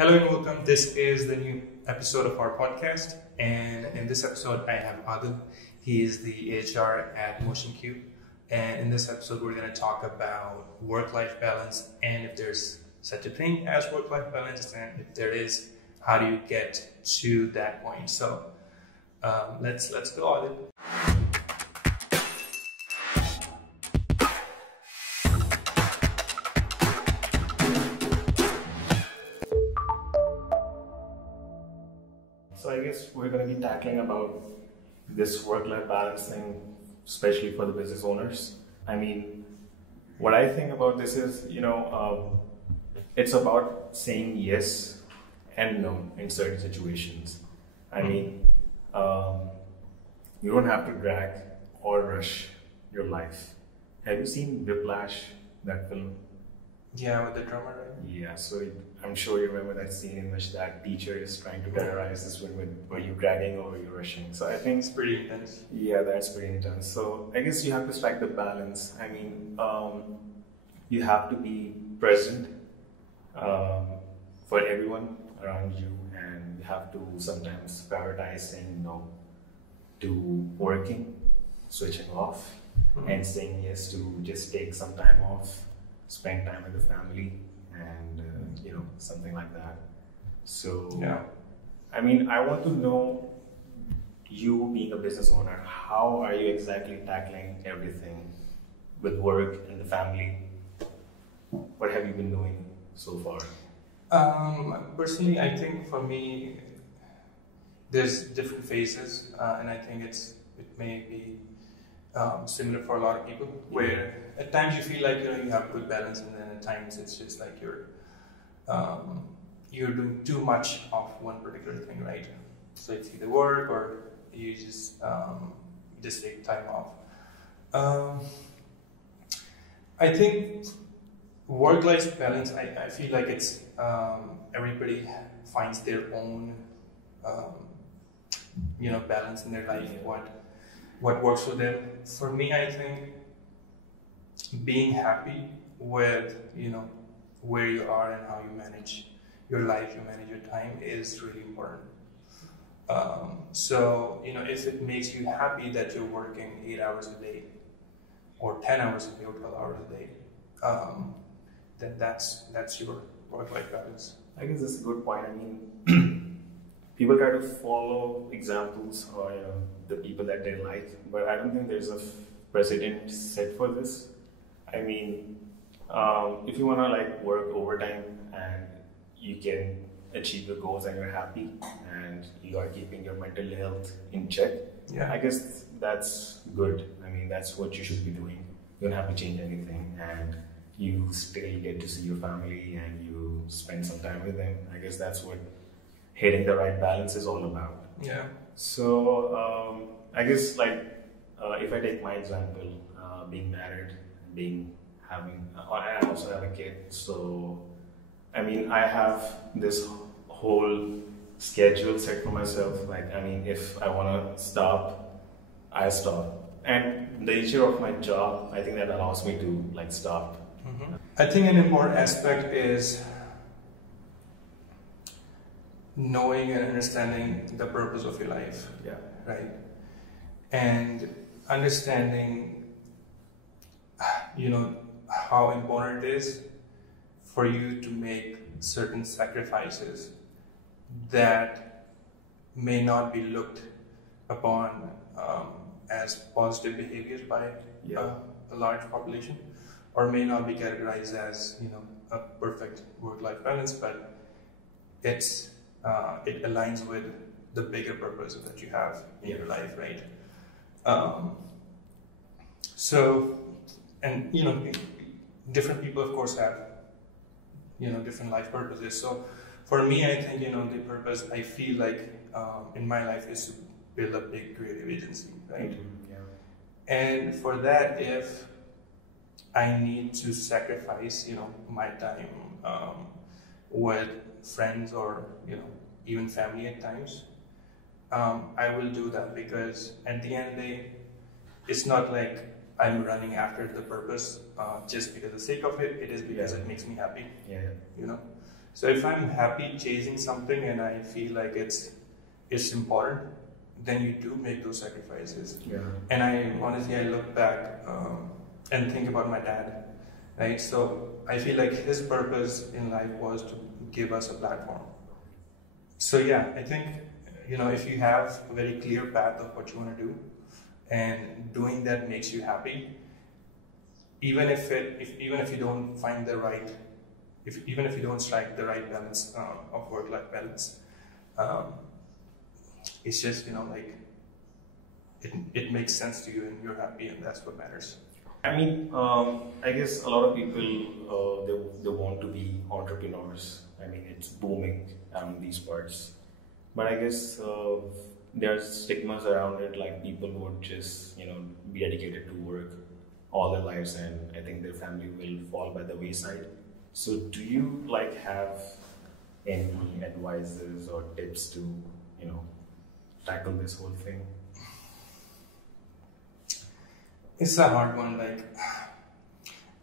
Hello and welcome. This is the new episode of our podcast. And in this episode, I have Adil. He is the HR at MotionCue. And in this episode, we're going to talk about work-life balance and if there's such a thing as work-life balance. And if there is, how do you get to that point? So let's go, Adil. So I guess we're going to be tackling about this work-life balance thing, especially for the business owners. I mean, what I think about this is, it's about saying yes and no in certain situations. I mean, you don't have to drag or rush your life. Have you seen Whiplash, that film? Yeah, with the drummer, right? Yeah, so I'm sure you remember that scene in which that teacher is trying to terrorize this woman with, were you dragging or were you rushing? So I think It's pretty intense. yeah, that's pretty intense. So I guess you have to strike the balance. I mean, you have to be present for everyone around you, and you have to sometimes prioritize saying no to working, switching off, and saying yes to just take some time off, spend time with the family, and something like that. So Yeah. I mean, I want to know, you being a business owner, how are you exactly tackling everything with work and the family? What have you been doing so far? Personally, I think for me, there's different phases, and I think it may be similar for a lot of people. Where at times you feel like you have good balance, and then at times it's just like you're doing too much of one particular thing, right? So it's either work or you just take time off. I think work-life balance, I feel like it's everybody finds their own balance in their life, what works for them. For me, I think being happy with where you are and how you manage your life, you manage your time is really important. So if it makes you happy that you're working 8 hours a day or 10 hours a day or 12 hours a day, then that's your work-life balance. I guess that's a good point. I mean, people try to follow examples or the people that they like, but I don't think there's a precedent set for this. I mean, if you want to work overtime and you can achieve your goals and you're happy and you are keeping your mental health in check, Yeah. I guess that's good. I mean, that's what you should be doing. You don't have to change anything, and you still get to see your family and you spend some time with them. I guess that's what hitting the right balance is all about. Yeah. So I guess if I take my example, being married, I also have a kid. So I mean, I have this whole schedule set for myself. If I want to stop, I stop. And the nature of my job, I think that allows me to stop. Mm-hmm. I think an important aspect is knowing and understanding the purpose of your life. Yeah. Right? And understanding, how important it is for you to make certain sacrifices that may not be looked upon as positive behaviors by a large population, or may not be categorized as a perfect work-life balance, but it aligns with the bigger purpose that you have in your life, right? Different people, of course, have different life purposes. So for me, I think the purpose I feel like in my life is to build a big creative agency, right? Mm-hmm. Yeah. And for that, if I need to sacrifice my time with friends or even family at times, I will do that, because at the end of the day, it's not like I'm running after the purpose just because of the sake of it. It is because it makes me happy. Yeah. You know, So if I'm happy chasing something and I feel like it's important, then you do make those sacrifices. Yeah. And I honestly, I look back and think about my dad, right? So I feel like his purpose in life was to give us a platform. So yeah, I think, if you have a very clear path of what you want to do, and doing that makes you happy, even if you don't find the right, even if you don't strike the right balance of work-life balance, it's just like it makes sense to you and you're happy, and that's what matters. I mean, I guess a lot of people they want to be entrepreneurs. I mean, it's booming around these parts, but I guess there's stigmas around it. Like people would just be dedicated to work all their lives, and I think their family will fall by the wayside. So, do you have any advices or tips to tackle this whole thing? It's a hard one.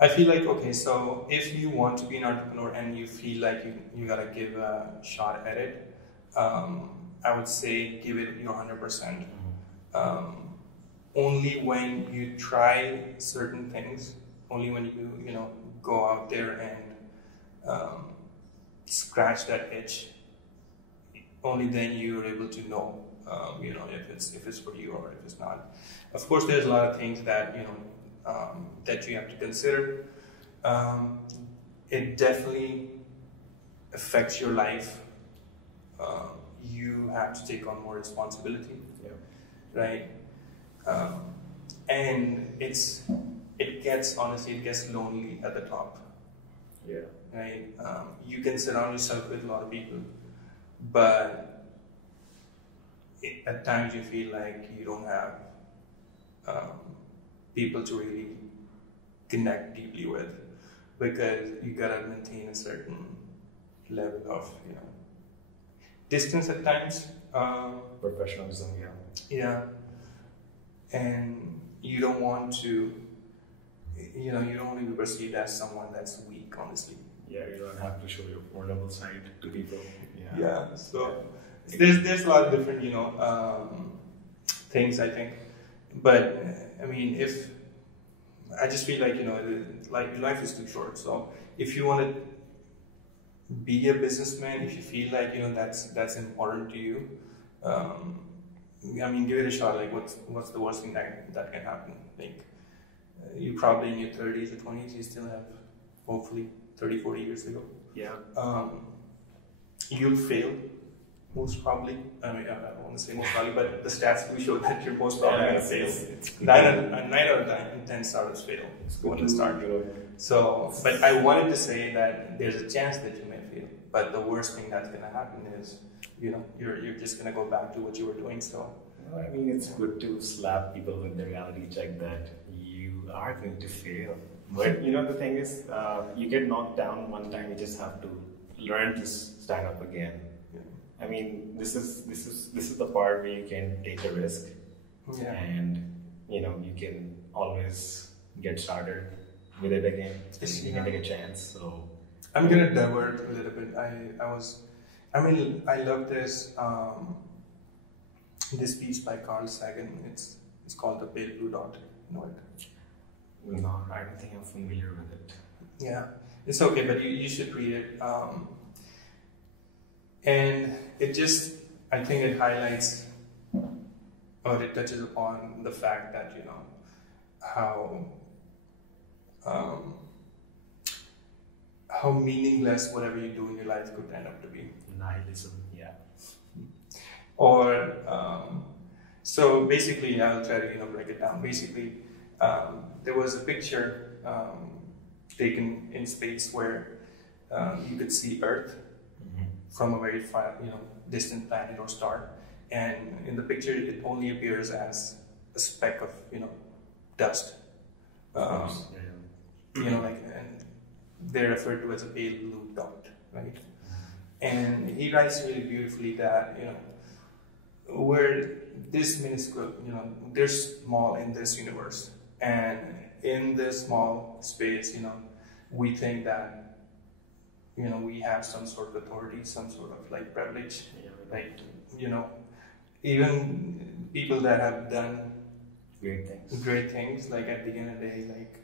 I feel like, okay, so if you want to be an entrepreneur and you feel like you gotta give a shot at it, I would say give it your 100%. Only when you try certain things, only when you go out there and scratch that itch, only then you're able to know, if it's for you or if it's not. Of course, there's a lot of things that that you have to consider. It definitely affects your life. You have to take on more responsibility, right? And it gets lonely at the top. Yeah. Right. You can surround yourself with a lot of people, but at times you feel like you don't have people to really connect deeply with, because you gotta maintain a certain level of distance at times. Professionalism, yeah. Yeah. And you don't want to, you don't want to be perceived as someone that's weak, honestly. Yeah, you don't have to show your vulnerable side to people. Yeah. So there's a lot of different, things, I think. But I mean, I just feel like life is too short. So if you want to be a businessman, if you feel like that's important to you, I mean, give it a shot. Like, what's the worst thing that can happen? Like, you probably in your 30s or 20s, you still have hopefully 30, 40 years to go. Yeah. You'll fail, most probably. I mean, I don't want to say most probably, but the stats do show that you're most probably going to fail. 9 out of 10 startups fail when they start. So, but I wanted to say that there's a chance that you may fail, but the worst thing that's going to happen is, you're just going to go back to what you were doing. So, I mean, it's good to slap people with the reality check that you are going to fail. But the thing is, you get knocked down one time, you just have to learn to stand up again. Yeah. I mean, this is the part where you can take a risk, and you can always get started with it again. You can take a chance. So I'm gonna divert a little bit. I love this piece by Carl Sagan. It's called The Pale Blue Dot. You know it? No, I don't think I'm familiar with it. Yeah, it's okay, but you should read it. And I think it highlights, or it touches upon the fact that, how meaningless whatever you do in your life could end up to be. Nihilism, yeah. Or, so basically, I'll try to, break it down. Basically, there was a picture taken in space where you could see Earth from a very far, distant planet or star, and in the picture it only appears as a speck of, dust. And they're referred to as a pale blue dot, right? And he writes really beautifully that, we're this minuscule, they're small in this universe, and in this small space, we think that we have some sort of authority, some sort of like privilege, Yeah. like even people that have done great things, like at the end of the day, like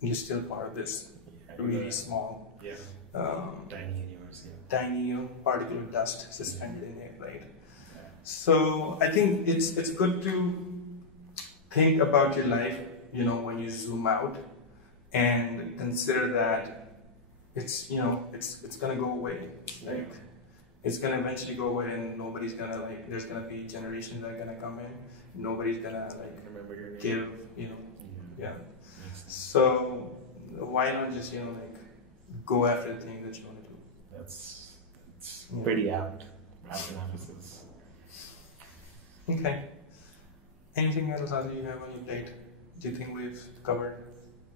you're still part of this really small, tiny universe, tiny particle of dust suspended in it, right? Yeah. So I think it's good to think about your life, when you zoom out and consider that it's gonna go away, like it's gonna eventually go away, and nobody's gonna like. There's gonna be generations that are gonna come in. Nobody's gonna like remember your name. give, yeah. So why not just go after the things that you want to do? That's pretty apt analysis. Okay. Anything else that you have on your plate? Do you think we've covered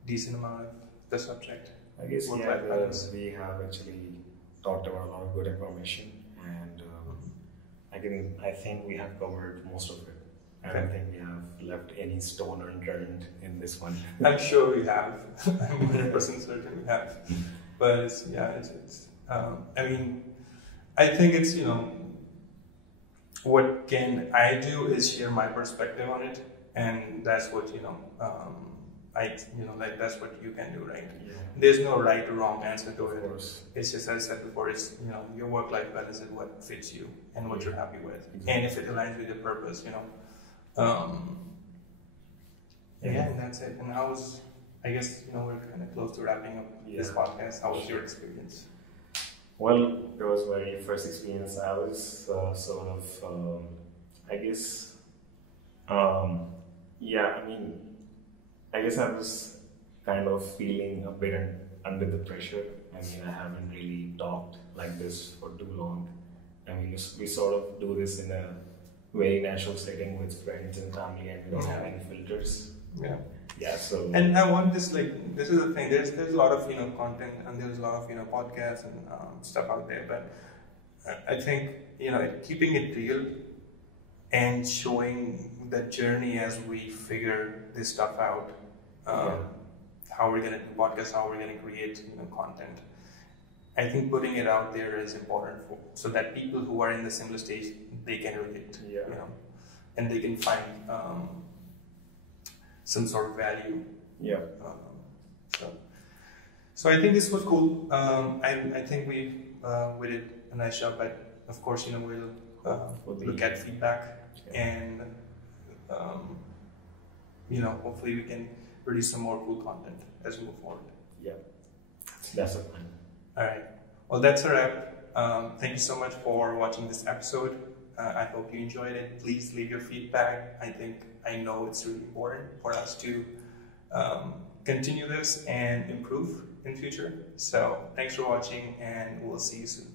a decent amount of the subject? I guess we have actually talked about a lot of good information, and I think we have covered most of it. I don't think we have left any stone unturned in this one. I'm sure we have. I'm 100% certain we have. But it's I mean, I think it's, what can I do is share my perspective on it, and that's what, that's what you can do, right? Yeah. There's no right or wrong answer to it. It's just, as I said before, it's, your work-life balance is what fits you and what you're happy with. Exactly. And if it aligns with your purpose, and that's it. And I guess, we're kind of close to wrapping up this podcast. How was your experience? Well, it was my first experience. I was I guess I was kind of feeling a bit under the pressure. I mean, I haven't really talked like this for too long. I mean, we sort of do this in a very natural setting with friends and family, and we don't have any filters. Yeah. Yeah. So. And I want this is the thing. There's a lot of content, and there's a lot of podcasts and stuff out there. But I think keeping it real and showing the journey as we figure this stuff out. How we're going to do podcasts, how we're going to create content. I think putting it out there is important so that people who are in the similar stage, they can relate, and they can find some sort of value. Yeah. So I think this was cool. I think we did a nice job, but of course, we'll look at feedback and hopefully we can produce some more cool content as we move forward. Yeah, that's a plan. All right. Well, that's a wrap. Thank you so much for watching this episode. I hope you enjoyed it. Please leave your feedback. I know it's really important for us to continue this and improve in future. So thanks for watching, and we'll see you soon.